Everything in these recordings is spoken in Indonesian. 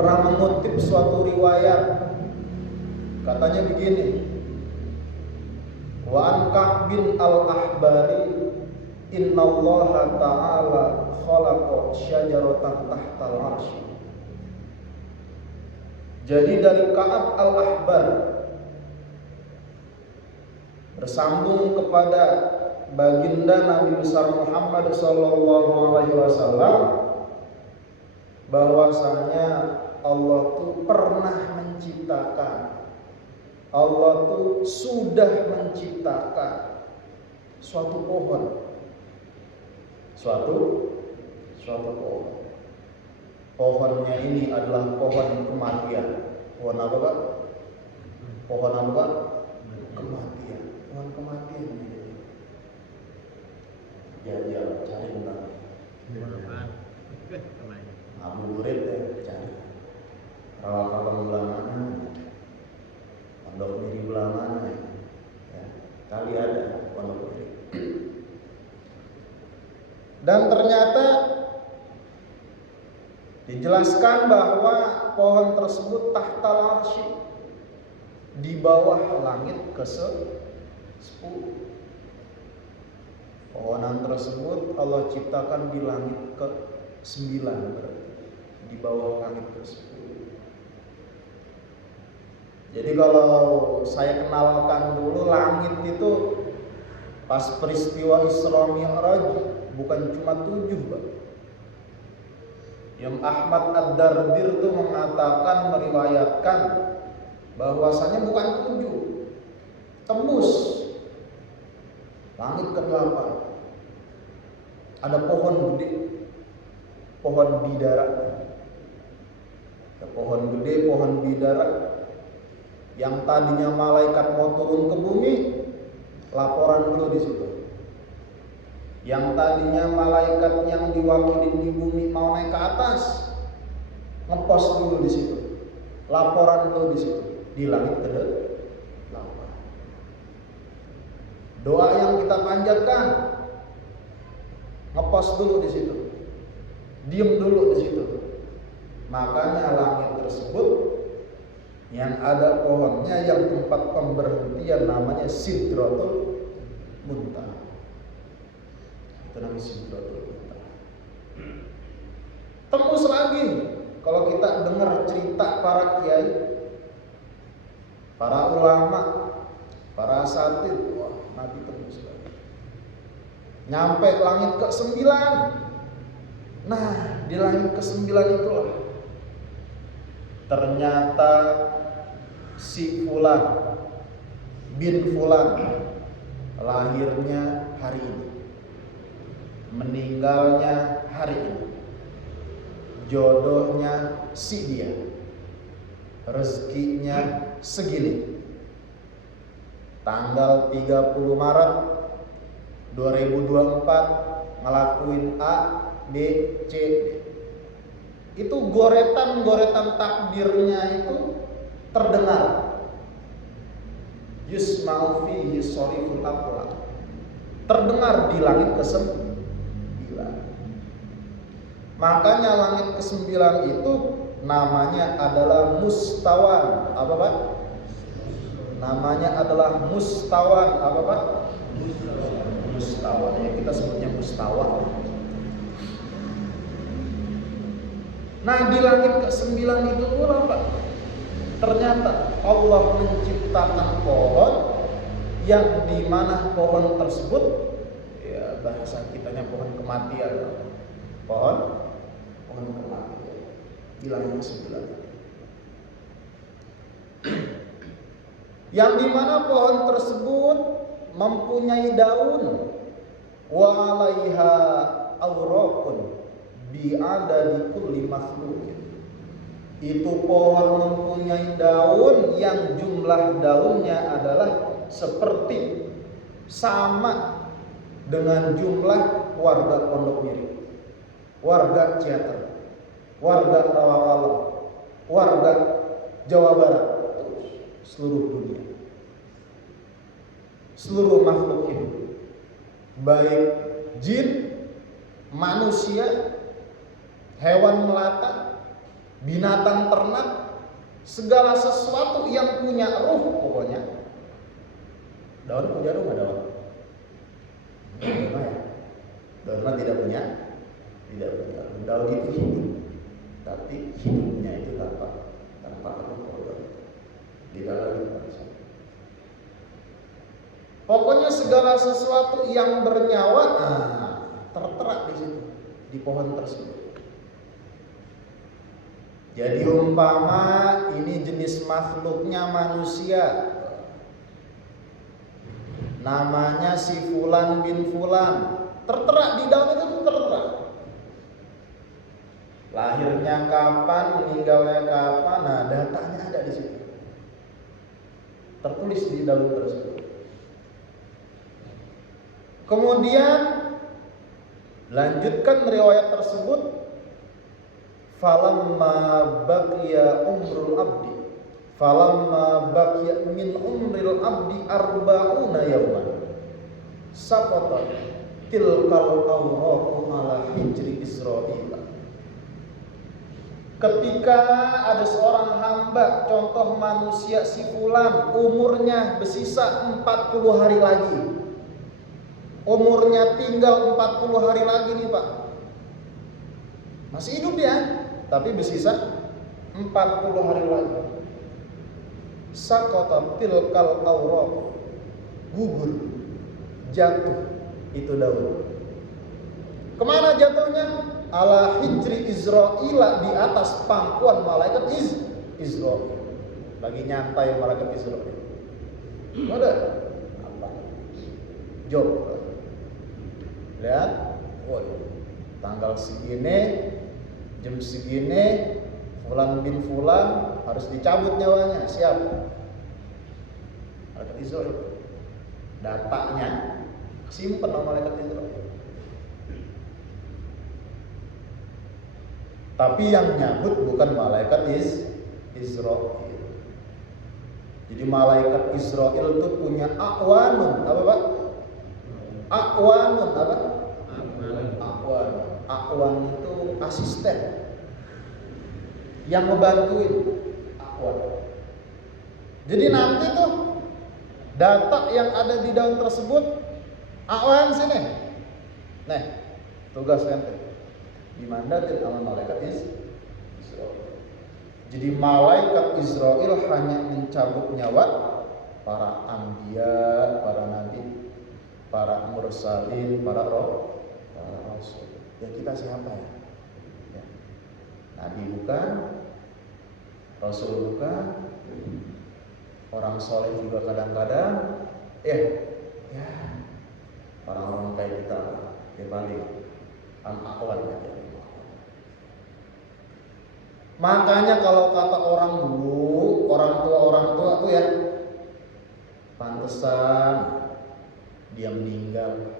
pernah mengutip suatu riwayat, katanya begini, wa an Ka'b bin al-Ahbari innallaha ta'ala khalaqa syajaratan tahtal arsy. Jadi dari Ka'ab al-Ahbar bersambung kepada baginda Nabi besar Muhammad sallallahu alaihi wasallam bahwasanya Allah tuh pernah menciptakan, Allah tuh sudah menciptakan suatu pohon. Suatu pohon. Pohonnya ini adalah pohon kematian. Pohon apa, Pak? Pohon apa, Pak? Kematian. Pohon kematian. Ya, cari benar. Ngabuburit ya, cari. Rawa-rawa belah mana? Pondok Miri belah mana? Ya, kali ada Pondok Miri. Dan ternyata dijelaskan bahwa pohon tersebut tahtal arsy, di bawah langit ke-10. Pohonan tersebut Allah ciptakan di langit ke-9, berarti di bawah langit ke-10. Jadi kalau saya kenalkan dulu, langit itu pas peristiwa Isra Mi'raj bukan cuma 7, Pak. Imam Ahmad Ad-Dardir itu mengatakan, meriwayatkan bahwasanya bukan 7, tembus langit ke-8. Ada pohon gede, pohon bidara. Ada pohon gede, pohon bidara yang tadinya malaikat mau turun ke bumi, laporan dulu di situ. Yang tadinya malaikat yang diwakili di bumi mau naik ke atas, ngepos dulu di situ, laporan dulu di situ, di langit ke-8. Doa yang kita panjatkan, ngepos dulu di situ, diem dulu di situ. Makanya langit tersebut yang ada pohonnya, yang tempat pemberhentian namanya Sidratul Muntaha. Itu namanya Sidratul Muntaha. Tembus lagi kalau kita dengar cerita para kiai, para ulama, para asatidz, wah, Nabi tembus lagi. Nyampe langit ke-9. Nah, di langit ke-9 itulah ternyata si Fulan bin Fulan lahirnya hari ini, meninggalnya hari ini, jodohnya si dia, rezekinya segini, tanggal 30 Maret 2024 ngelakuin A, B, C, D. Itu goretan takdirnya itu terdengar. Yusma'u fihi shariful aqlam. Terdengar di langit ke-9. Makanya langit ke-9 itu namanya adalah mustawan. Apa, Pak? Namanya adalah mustawan. Apa, Pak? Mustawan. Ya, kita sebutnya mustawan. Nah, di langit ke-9 itu pula, Pak, ternyata Allah menciptakan pohon yang dimana pohon tersebut, ya bahasa kitanya pohon kematian, pohon kematian di langit ke-9. Yang dimana pohon tersebut mempunyai daun, wa 'alaiha awraqun bi'ada di kulli makhlukin. Itu pohon mempunyai daun yang jumlah daunnya adalah seperti sama dengan jumlah warga Pondok Miri, warga Ciater, warga Tawakala, warga Jawa Barat, seluruh dunia, seluruh makhluk hidup, baik jin, manusia, hewan melata, binatang ternak, segala sesuatu yang punya ruh pokoknya. Daun punya ruh nggak daun? Gimana ya? Daun tidak punya ruh. Daun itu hidup, tapi hidupnya itu tanpa ruh. Tidak lagi manusia. Pokoknya segala sesuatu yang bernyawa tertera di situ, di pohon tersebut. Jadi umpama ini jenis makhluknya manusia, namanya si Fulan bin Fulan, tertera di daun itu tertera. Lahirnya kapan, meninggalnya kapan, nah datanya ada di situ. Tertulis di daun tersebut. Kemudian lanjutkan riwayat tersebut, falamma baqiya umrul abdi, falamma baqiya min umril abdi arba'una yawman, saqata tilkal awraqu ala hijri Israil. Ketika ada seorang hamba, contoh manusia si Fulan, umurnya bersisa 40 hari lagi. Umurnya tinggal 40 hari lagi nih Pak. Masih hidup ya, tapi bersisa 40 hari lagi. Saqata tilkal awraq, gugur, jatuh itu daun. Kemana jatuhnya? Ala hijri Israil, di atas pangkuan malaikat Israil. Lagi nyantai malaikat Israil. Ada apa? Job. Lihat, tanggal segini, jam segini, Fulan bin Fulan harus dicabut nyawanya. Siap? Malaikat Israil. Datanya simpen sama malaikat Israil. Tapi yang nyabut bukan malaikat Israil. Jadi malaikat Israil itu punya akwanun, apa Pak? Akwanun apa? Akwan. Akwan itu asisten yang ngebantuin. Akwan. Jadi nanti tuh data yang ada di daun tersebut, akwan sini. Nih, tugas ente. Dimandatin sama malaikat Israil. Jadi malaikat Israil hanya mencabut nyawa para anbiya, para nabi, para mursalin, para rasul. Ya kita siapa ya? Nabi bukan, rasul bukan, orang soleh juga kadang-kadang, ya orang-orang kayak kita, ya paling an-akwan aja. Makanya kalau kata orang dulu, orang tua tuh ya, pantesan dia meninggal.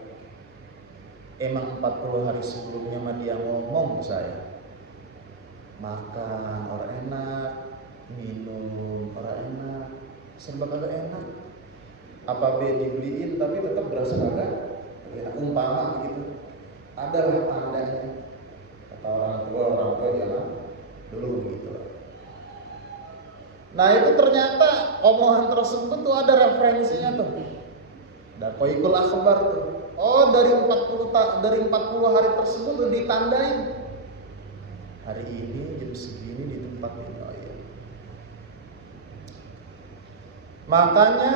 Emang 40 hari sebelumnya mah dia ngomong ke saya, makan orang enak, minum orang enak, serba kagak enak. Apa dibeliin tapi tetap berasa kagak enak. Umpama gitu, adalah tandanya. Kata orang tua jangan dulu begitu. Nah itu ternyata omongan tersebut tuh ada referensinya tuh. Dakoikul akhbar tuh. Oh dari 40 hari tersebut tuh ditandain. Hari ini jam segini di tempat ini. Oh, iya. Makanya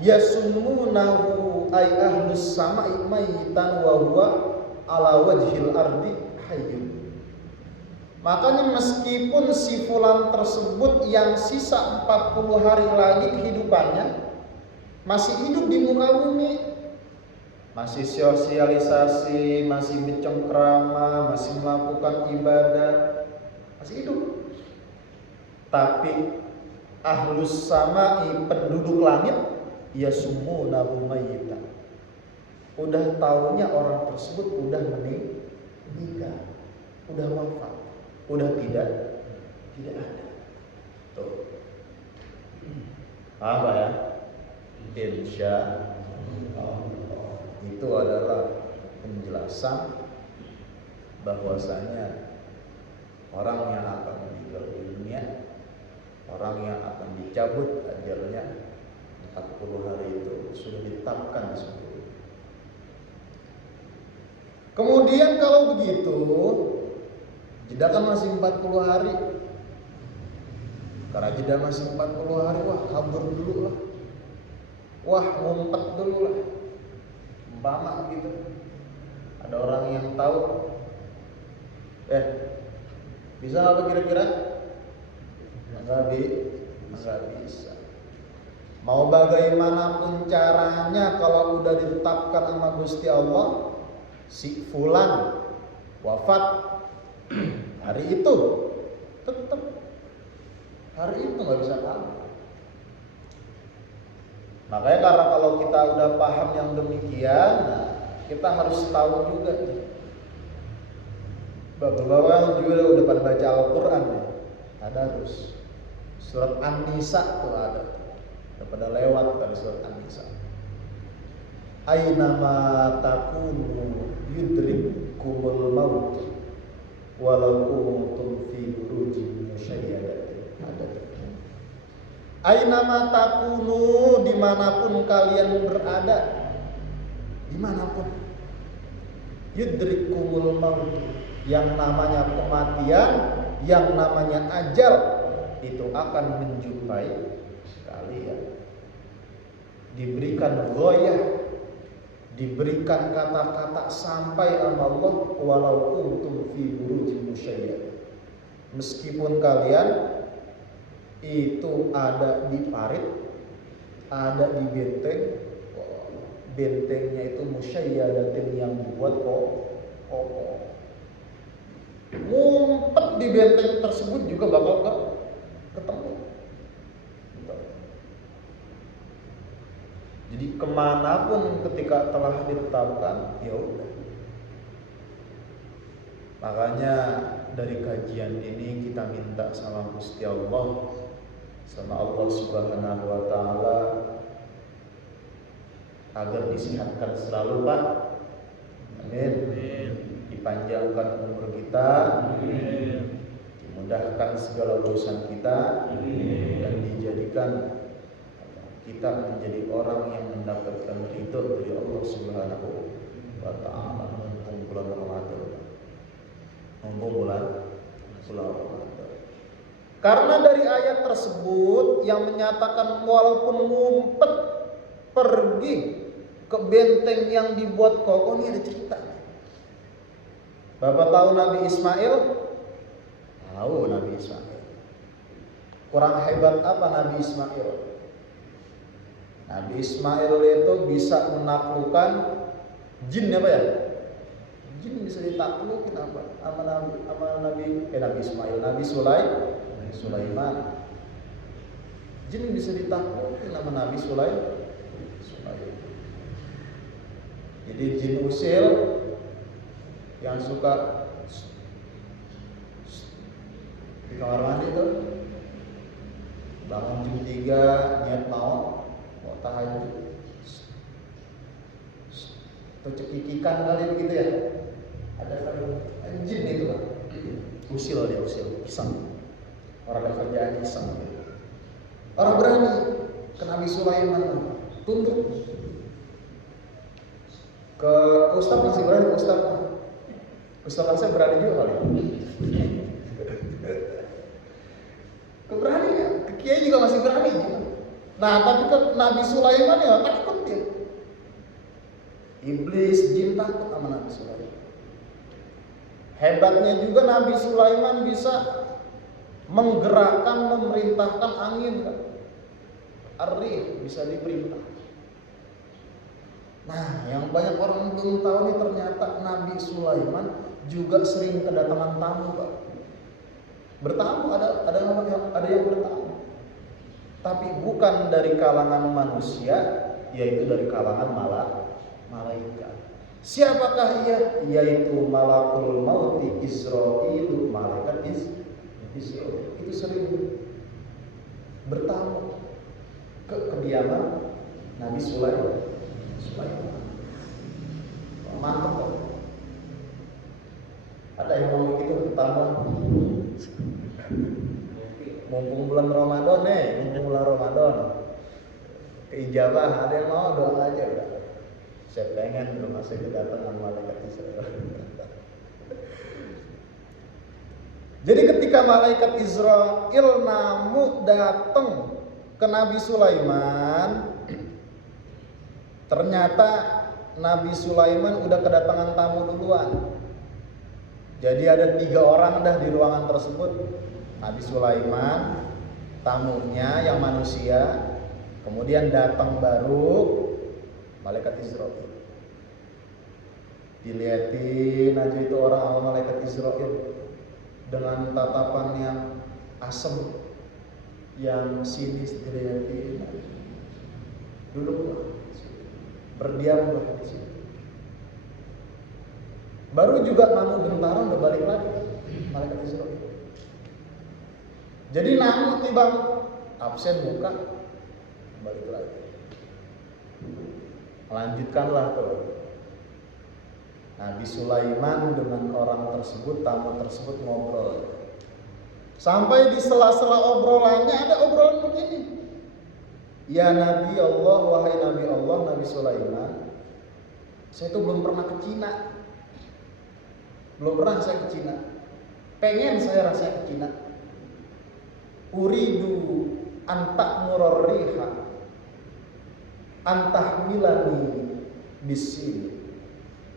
yasumunahu ay ahlus sama'i mayitan wa huwa ala wajhil ardi hayyun. Makanya meskipun si Fulan tersebut yang sisa 40 hari lagi kehidupannya masih hidup di muka bumi, masih sosialisasi, masih bercengkrama, masih melakukan ibadah, masih hidup. Tapi ahlus sama'i, penduduk langit, yasumunahu mayyitan. Udah taunya orang tersebut udah meninggal, udah wafat, udah tidak ada. Tuh. Apa ya? Insya Allah. Itu adalah penjelasan bahwasanya orang yang akan dicabut ajalnya 40 hari itu sudah ditetapkan sebelumnya. Kemudian kalau begitu, jeda kan masih 40 hari. Karena jeda masih 40 hari, wah kabur dulu lah. Wah ngumpet dulu lah. Umpama gitu. Ada orang yang tahu. Bisa apa kira-kira? Enggak bisa. Mau bagaimanapun caranya, kalau udah ditetapkan sama Gusti Allah, si fulan wafat hari itu, tetap hari itu nggak bisa kabur. Makanya karena kalau kita udah paham yang demikian, nah, kita harus tahu juga nih. Bapak-bapak juga udah pada baca Al-Quran ya. Ada terus surat An-Nisa tuh ada. Udah pada lewat dari surat An-Nisa. Aynama takunu yudrikumul maut walau kuntum fi burujin musyayyadatin. Ada. Aynama takunu, dimanapun kalian berada, dimanapun, yudrikumul maut, yang namanya kematian, yang namanya ajal itu akan menjumpai kalian. Diberikan ghoyah, diberikan kata-kata sampai sama Allah, walau kuntum fi burujin musyayyad, meskipun kalian itu ada di parit, ada di benteng, bentengnya itu musyayyadatin, yang dibuat kokoh. Ngumpet di benteng tersebut juga bakal ketemu. Jadi kemanapun ketika telah ditetapkan, ya udah. Makanya dari kajian ini kita minta sama Gusti Allah, sama Allah Subhanahu wa Ta'ala, agar disehatkan selalu, Pak. Amin. Dipanjangkan umur kita, dimudahkan segala urusan kita, dan dijadikan kita menjadi orang yang mendapatkan ridho dari Allah Subhanahu wa Ta'ala. Mumpung bulan Ramadan. Karena dari ayat tersebut yang menyatakan walaupun ngumpet pergi ke benteng yang dibuat kokoh, ini ada cerita. Bapak tahu Nabi Ismail? Tahu Nabi Ismail. Kurang hebat apa Nabi Ismail? Nabi Ismail itu bisa menaklukkan jin, apa ya? Jin bisa ditaklukin apa? Sama Nabi Ismail, Nabi Sulaiman. Jin bisa ditaklukin sama Nabi Sulaiman. Jadi jin usil yang suka di kamar mandi itu, bangun jam 3 niat mau tahajud, atau cekikikan kali begitu ya. Ada kali jin itu kan, usil iseng. Orang ada kerjaan iseng. Orang berani ke Nabi Sulaiman, tunduk. Ke Ustaz masih berani, Ustaz saya berani juga kali. Keberani ya, ke Kiai juga masih berani. Nah, tapi ke Nabi Sulaiman ya takut dia. Iblis, jin takut sama Nabi Sulaiman. Hebatnya juga Nabi Sulaiman bisa menggerakkan, memerintahkan angin kan. Ar-rih bisa diperintah. Nah, yang banyak orang belum tahu nih, ternyata Nabi Sulaiman juga sering kedatangan tamu, Pak. Bertamu, ada yang bertamu. Tapi bukan dari kalangan manusia, yaitu dari kalangan malaikat. Siapakah ia? Yaitu Malakul Mauti Israil, malaikat Israil. Itu sering bertamu ke kediaman Nabi Sulaiman. Mantap kok. Ada yang mau gitu tambah? mumpung bulan Ramadan mumpung bulan Ramadan keijabah, ada yang mau doa aja udah. Saya pengen rumah saya kedatangan malaikat Israel. Jadi ketika malaikat Israel namu datang ke Nabi Sulaiman, ternyata Nabi Sulaiman udah kedatangan tamu duluan. Jadi ada 3 orang dah di ruangan tersebut. Nabi Sulaiman, tamunya yang manusia, kemudian datang baru malaikat Israel. Dilihatin aja itu orang sama malaikat Israel dengan tatapan yang asem, yang sinis, dilihatin. Duduklah, berdiamlah di situ. Baru juga namu bentaran udah balik lagi malaikat Israel. Jadi namu tiba absen buka, balik lagi. Melanjutkanlah tuh. Nabi Sulaiman dengan orang tersebut, tamu tersebut ngobrol. Sampai di sela-sela obrolannya ada obrolan begini. Ya Nabi Allah, wahai Nabi Allah, Nabi Sulaiman, saya tuh belum pernah ke Cina. Belum pernah saya ke Cina. Pengen saya rasanya ke Cina. Uridu antak murorriha antahmilani bisini.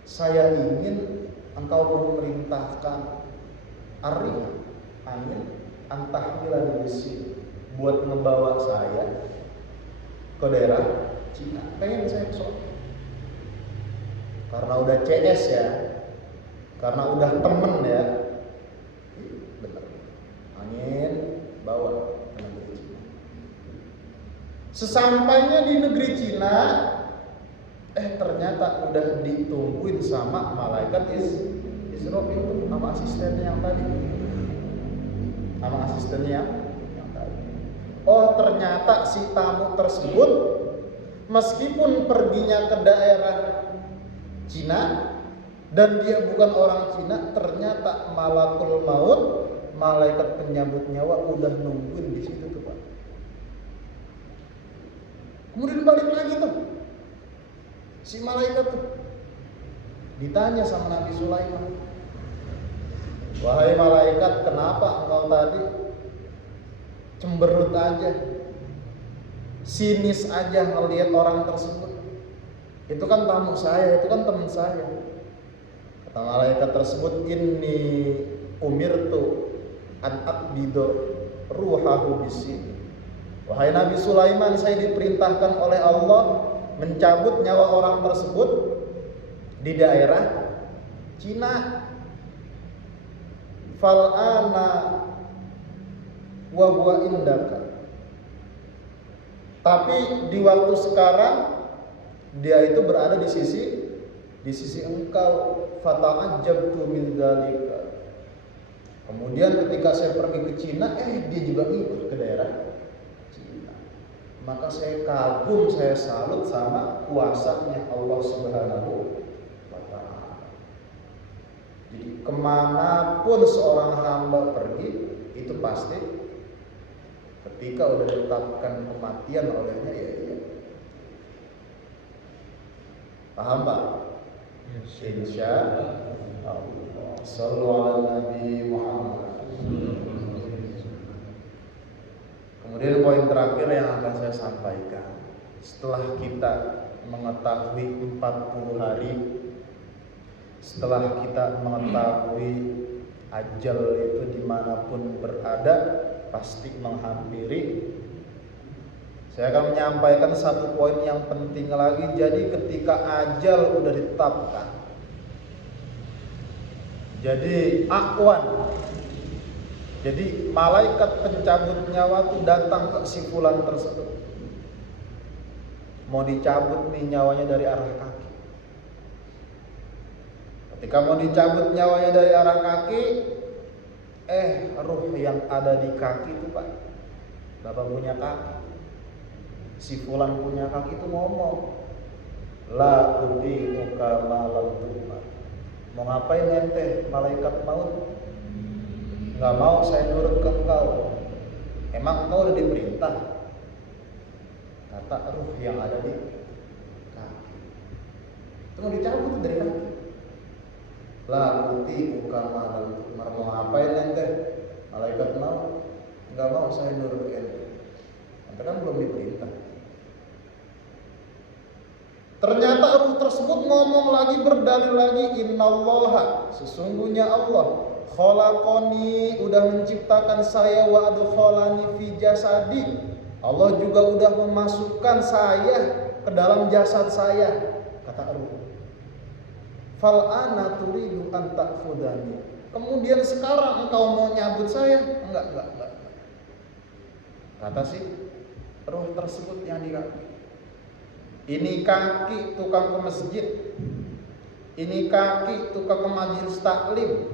Saya ingin engkau memerintahkan angin antahmilani bisini buat ngebawa saya ke daerah Cina. Pengen saya ke sana. Karena udah CS ya. Karena udah temen ya. Bener. Angin bawa ke negeri Cina. Sesampainya di negeri Cina, ternyata udah ditungguin sama malaikat Israel itu sama asistennya yang tadi. Sama asistennya yang tadi. Oh, ternyata si tamu tersebut meskipun perginya ke daerah Cina dan dia bukan orang Cina, ternyata malakul maut, malaikat penyambut nyawa udah nungguin di situ tuh Pak. Kemudian balik lagi tuh si malaikat tuh ditanya sama Nabi Sulaiman, wahai malaikat, kenapa engkau tadi cemberut aja, sinis aja ngelihat orang tersebut? Itu kan tamu saya, itu kan teman saya. Kata malaikat tersebut, inni umirtu an aqbidu ruhahu bisini. Wahai Nabi Sulaiman, saya diperintahkan oleh Allah mencabut nyawa orang tersebut di daerah Cina. Fal'ana wa huwa indaka. Tapi di waktu sekarang dia itu berada di sisi engkau. Fata'ajjabtu min dzalika. Kemudian ketika saya pergi ke Cina, dia juga ikut ke daerah Cina. Maka saya kagum, saya salut sama kuasanya Allah Subhanahu wa ta'ala. Jadi kemanapun seorang hamba pergi, itu pasti ketika udah ditetapkan kematian olehnya, ya. Paham Pak? Insya Allah. Sallu ala Nabi Muhammad. Kemudian poin terakhir yang akan saya sampaikan, setelah kita mengetahui 40 hari, setelah kita mengetahui ajal itu dimanapun berada pasti menghampiri, saya akan menyampaikan satu poin yang penting lagi. Jadi ketika ajal udah ditetapkan, jadi akwan, jadi malaikat pencabut nyawa itu datang ke si fulan tersebut, mau dicabut nih nyawanya dari arah kaki. Ketika mau dicabut nyawanya dari arah kaki, ruh yang ada di kaki itu Pak, Bapak punya kaki, si fulan punya kaki itu ngomong, la udi'uka malam tu'mar. Mau ngapain ente malaikat maut? Gak mau saya nurut ke engkau. Emang engkau udah diperintah? Kata ruh yang ada di kaki. Itu mau dicabut dari kaki. La uti ukama dan mau ngapain ente? Malaikat mau? Enggak mau, saya nurut ente. Ente kan belum diperintah. Ternyata ruh tersebut ngomong lagi, berdalil lagi, innallaha, sesungguhnya Allah khalaqani, udah menciptakan saya, wa adkhalani fi jasadi, Allah juga udah memasukkan saya ke dalam jasad saya, kata ruh. Fal ana turidu an ta'khudani, kemudian sekarang engkau mau nyabut saya? Enggak. Kata si ruh tersebut yang di kaki. Ini kaki tukang ke masjid, ini kaki tukang ke majelis taklim,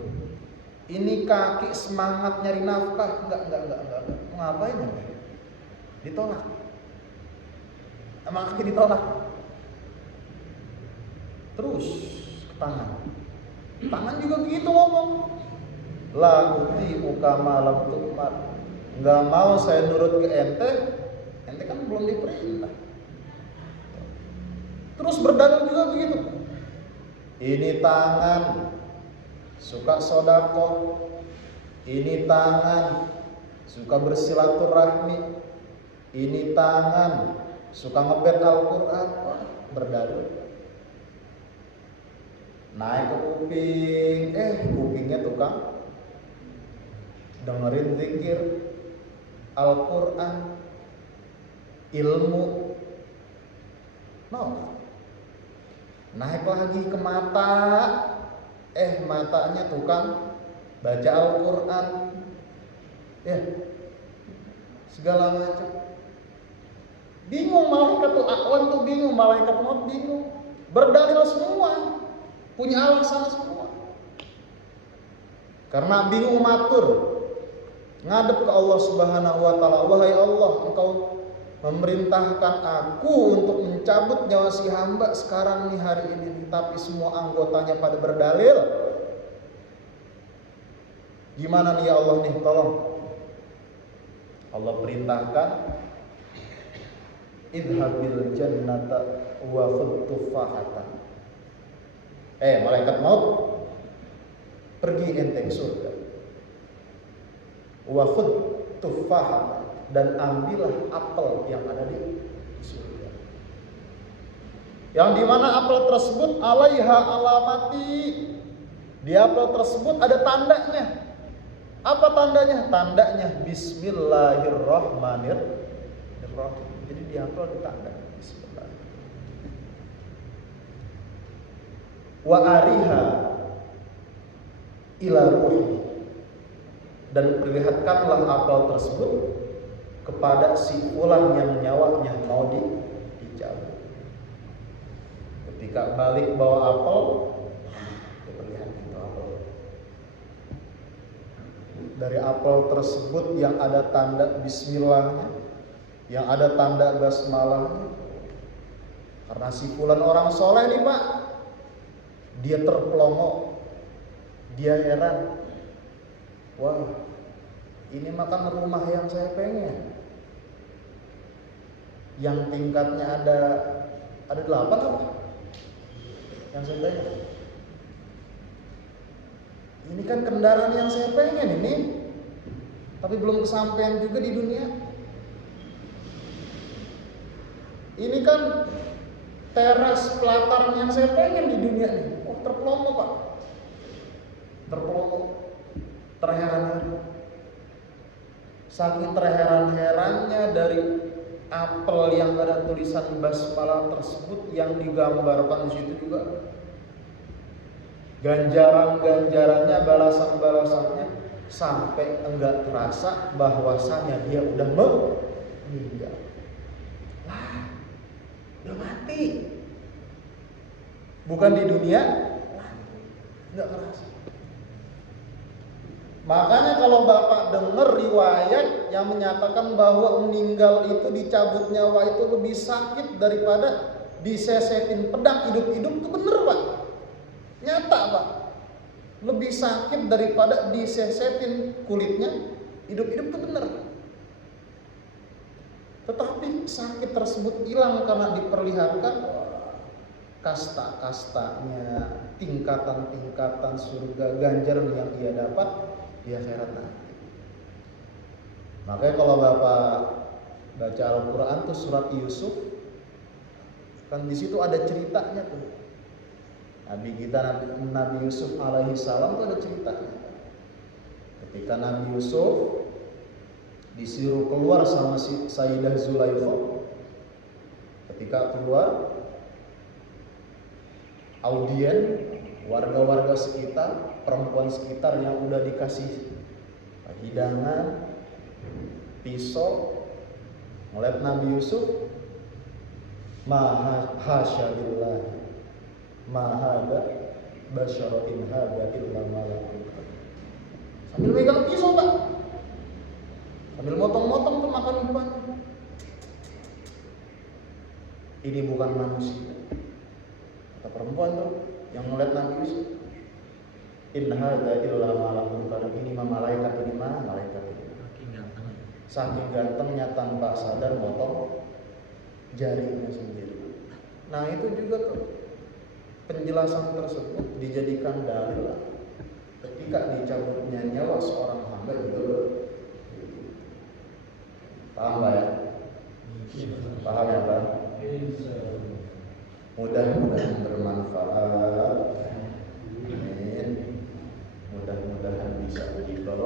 ini kaki semangat nyari nafkah. Enggak. Ngapain ya? Ditolak. Emang kaki ditolak. Terus ke tangan. Tangan juga begitu ngomong. La uti ukama lam tukmat. Enggak mau saya nurut ke ente. Ente kan belum diperintah. Terus berdalil juga begitu. Ini tangan suka sodako, ini tangan suka bersilaturahmi, ini tangan suka ngebet Al-Quran. Berdalil. Naik ke kuping, kupingnya tukang dengerin zikir, Al-Quran, ilmu. Naik lagi ke mata, matanya tukang baca Al-Quran, segala macam. Bingung malaikat tuh, A'wan tuh bingung, malaikat maut bingung. Berdalil semua, punya alasan semua. Karena bingung matur, ngadep ke Allah Subhanahu wa taala, wahai Allah, engkau memerintahkan aku untuk mencabut nyawa si hamba sekarang nih, hari ini, tapi semua anggotanya pada berdalil. Gimana nih ya Allah nih, tolong. Allah perintahkan, idhabil jannata wa khudh tufahatan. Malaikat maut, pergi ente ke surga. Wa khudh tufahatan, dan ambillah apel yang ada di surga. Yang dimana apel tersebut alaiha alamati, di apel tersebut ada tandanya. Apa tandanya? Tandanya Bismillahirrahmanirrahim. Jadi di apel ada tanda Bismillah. Wa ariha ila ruhi, dan perlihatkanlah apel tersebut kepada si fulan yang nyawanya mau dicabut. Ketika balik bawa apel, diperlihatkan itu apel. Dari apel tersebut yang ada tanda bismillahnya, yang ada tanda basmalahnya. Karena si fulan orang soleh nih Pak, dia terpelongo, dia heran. Wah, ini makan rumah yang saya pengen. Yang tingkatnya ada 8 apa? Yang saya pengen. Ini kan kendaraan yang saya pengen ini, tapi belum kesampaian juga di dunia. Ini kan teras pelataran yang saya pengen di dunia nih. Terpelongo Pak. Terpelongo. Terheran-heran. Saking terheran-herannya dari apel yang ada tulisan basmalah tersebut, yang digambarkan di situ juga ganjaran-ganjarannya, balasan-balasannya, sampai enggak terasa bahwasanya dia udah meninggal. Udah mati. Bukan di dunia, enggak terasa. Makanya kalau Bapak dengar riwayat yang menyatakan bahwa meninggal itu, dicabut nyawa itu lebih sakit daripada disesetin pedang hidup-hidup, itu bener Pak. Nyata Pak. Lebih sakit daripada disesetin kulitnya hidup-hidup, itu bener. Tetapi sakit tersebut hilang karena diperlihatkan kasta-kastanya, tingkatan-tingkatan surga, ganjaran yang ia dapat di akhirat nanti. Makanya kalau Bapak baca Al-Quran tuh surat Yusuf, kan di situ ada ceritanya tuh. Nabi kita Nabi Yusuf alaihi salam tuh ada ceritanya. Ketika Nabi Yusuf disuruh keluar sama si Sayyidah Zulaikha, ketika keluar audien warga-warga sekitar, perempuan sekitar yang udah dikasih hidangan, pisau, ngeliat Nabi Yusuf, maha hasyalillah, mahada basyara in hada illa malakun. Sambil megang pisau Pak, sambil motong-motong tuh makan umpannya. Ini bukan manusia, kata perempuan tuh yang ngeliat Nabi Yusuf. In hada illa malakun, karena ini mah malaikat, ini mah malaikat ini. Saking gantengnya tanpa sadar motong jarinya sendiri. Nah itu juga tuh penjelasan tersebut dijadikan dalil ketika dicabutnya nyawa seorang hamba juga. Paham Pak ya? Paham ya Pak? Mudah-mudahan bermanfaat. Amin. Mudah-mudahan bisa dibawa